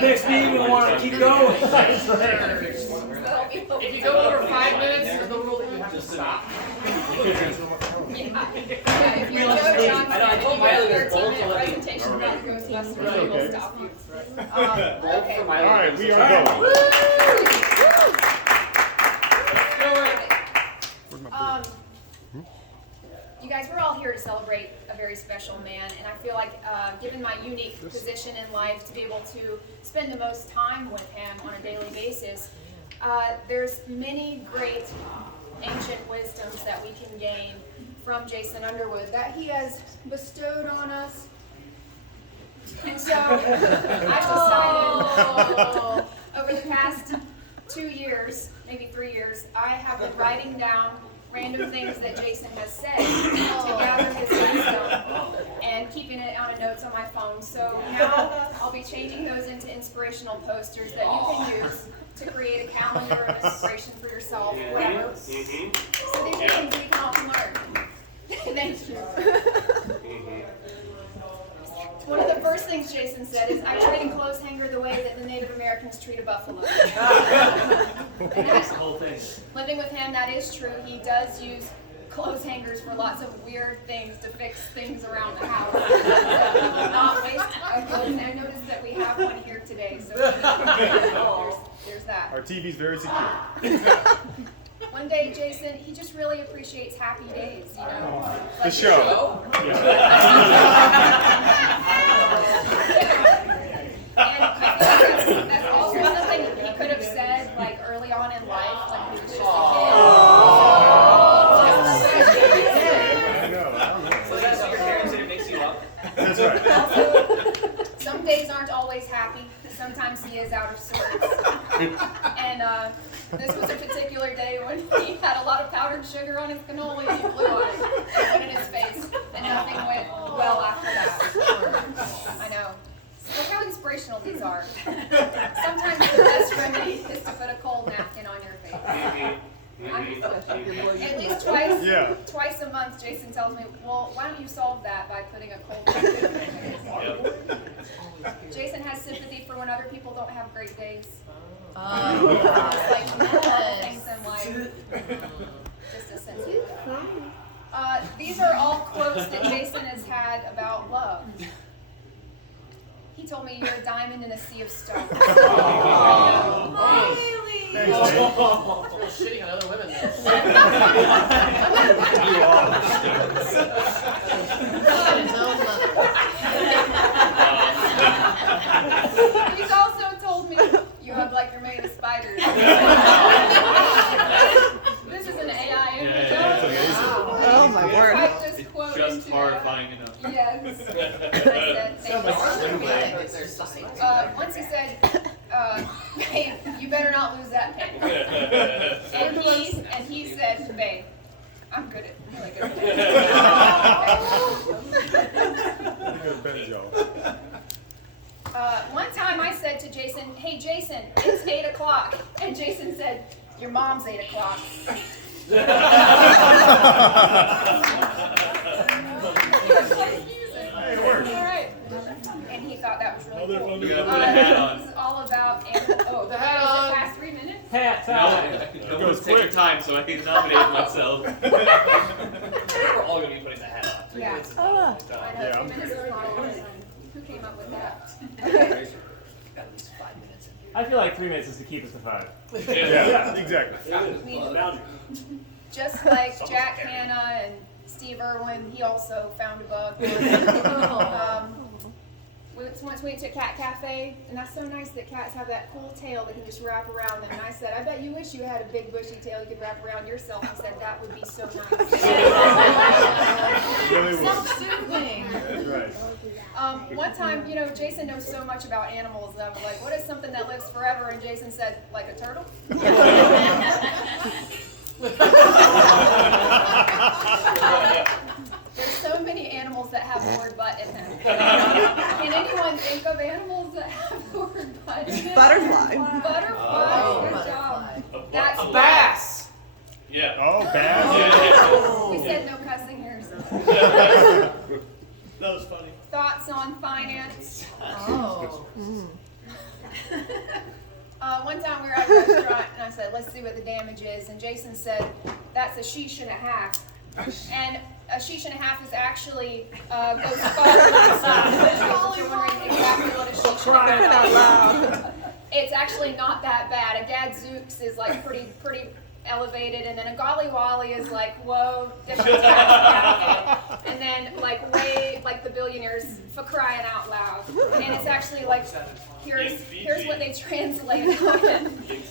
Makes me even want to keep going. If you go over 5 minutes, there's no rule that you have to stop. Yeah, if you go to Johnson and you got a 13-minute presentation about Ghostbusters, we will stop you. Okay. All right, we are going. You guys, we're all here to celebrate a very special man, and I feel like given my unique position in life to be able to spend the most time with him on a daily basis, there's many great ancient wisdoms that we can gain from Jason Underwood that he has bestowed on us. And so I've decided over the past 2 years, maybe 3 years, I have been writing down random things that Jason has said to gather his wisdom and keeping it on notes on my phone. So now I'll be changing those into inspirational posters that you can use to create a calendar of inspiration for yourself, whatever. So these are things we can all learn. Thank you. One of the first things Jason said is, I treat a clothes hanger the way that the Native Americans treat a buffalo. That's the whole thing. Living with him, that is true. He does use clothes hangers for lots of weird things to fix things around the house. So he will not waste a clothes. I noticed that we have one here today, so there's that. Our TV's very secure. One day, Jason, he just really appreciates happy days, you know? The Like show. And I feel like that's also something he could have said, like, early on in life, like when he was just a kid. So that's what your parents said it makes you up? That's right. Also, some days aren't always happy. Sometimes he is out of sorts. And this was a particular day when he had a lot of powdered sugar on his cannoli and he blew on it. It went in his face, and nothing went well after that. I know. Look how inspirational these are. Sometimes the best remedy is to put a cold napkin on your face. At least twice a month, Jason tells me, well, why don't you solve that by putting a cold napkin on your face? Jason has sympathy for when other people don't have great days. Like normal things in life. Just a sense of that. These are all quotes that Jason has had about love. He told me you're a diamond in a sea of stones. MIley! Thanks, That's real shitty on other women. He's also told me you hug like you're made of spiders. This is an AI image. Oh my word. Typed this quote Just into horrifying enough. Yes. And I said, once he said, babe, you better not lose that pen. And he said, babe, I'm really good at one time I said to Jason, hey Jason, it's 8 o'clock. And Jason said, your mom's 8 o'clock. It worked. All right. And he thought that was really cool. You gotta put a hat on. This is all about animal. Oh, The hat is on. it past 3 minutes? Hat No, time. no one's taking time, so I can nominate myself. We're all going to be putting the hat on. 3 Yeah. minutes is I not a long know, time. 3 minutes is not a long time. Who came up with that? Got at least 5 minutes in here. I feel like 3 minutes is to keep us to 5. Yeah, exactly. Just like Jack Hanna and Steve Irwin, he also found a bug. Once we went to a cat cafe, and that's so nice that cats have that cool tail that can just wrap around them. And I said, I bet you wish you had a big bushy tail you could wrap around yourself. He said, that would be so nice. Really would. Self-soothing. That's right. One time, Jason knows so much about animals. And I was like, what is something that lives forever? And Jason said, like a turtle? There's so many animals that have the word butt in them. Can anyone think of animals that have the word butt in them? Butterfly. Butterfly. Good job. That's A bass! Yeah. Oh, bad. We said no cussing here. So. That was funny. Thoughts thoughts on finance? Oh. One time we were at a restaurant and I said, let's see what the damage is. And Jason said, that's a sheesh and a half. And a sheesh and a half is actually goes farther. You're wondering exactly what a sheesh and a half is. Loud. It's actually not that bad. A gadzooks is like pretty elevated, and then a golly wally is like whoa, different tax. And then like way like the billionaires for crying out loud. And it's actually like here's what they translate it.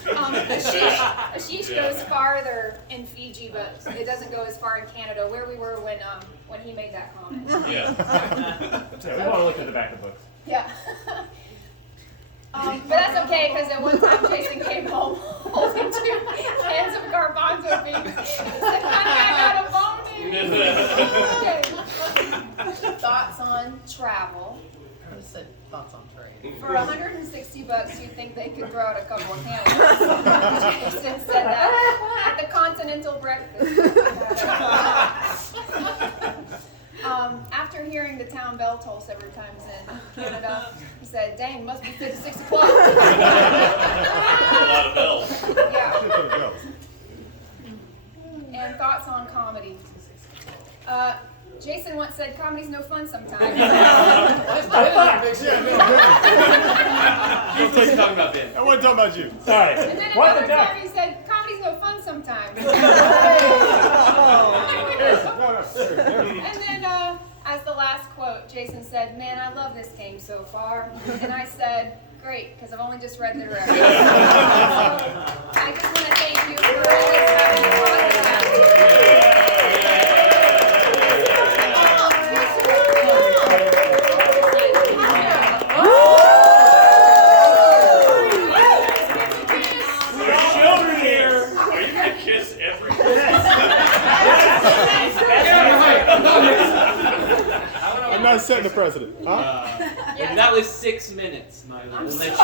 A sheesh goes farther in Fiji, but it doesn't go as far in Canada, where we were when he made that comment. Yeah. Yeah, we want to look at the back of the books. Yeah. But that's okay, because at one time Jason came home holding 2 cans of garbanzo beans. He said, honey, I got a bone. Thoughts on travel? I said thoughts on trade. For $160, you'd think they could grow out a couple of cannabis. Jason said that at the continental breakfast. After hearing the town bell toll several times in Canada, he said, dang, must be 6 o'clock. A lot of bells. Yeah. Shit ton of bells. And thoughts on comedy. Jason once said comedy's no fun sometimes. He's talking about Ben. I wasn't talking about you. Sorry. And then What another the duck? time he said comedy's no fun sometimes. No, And then as the last quote, Jason said, man, I love this game so far. And I said, great, because I've only just read the rest. So, I just want to thank you for always having a podcast. Children here. Are you gonna kiss every I'm not setting the precedent. Huh? That was 6 minutes, MIley. We'll let you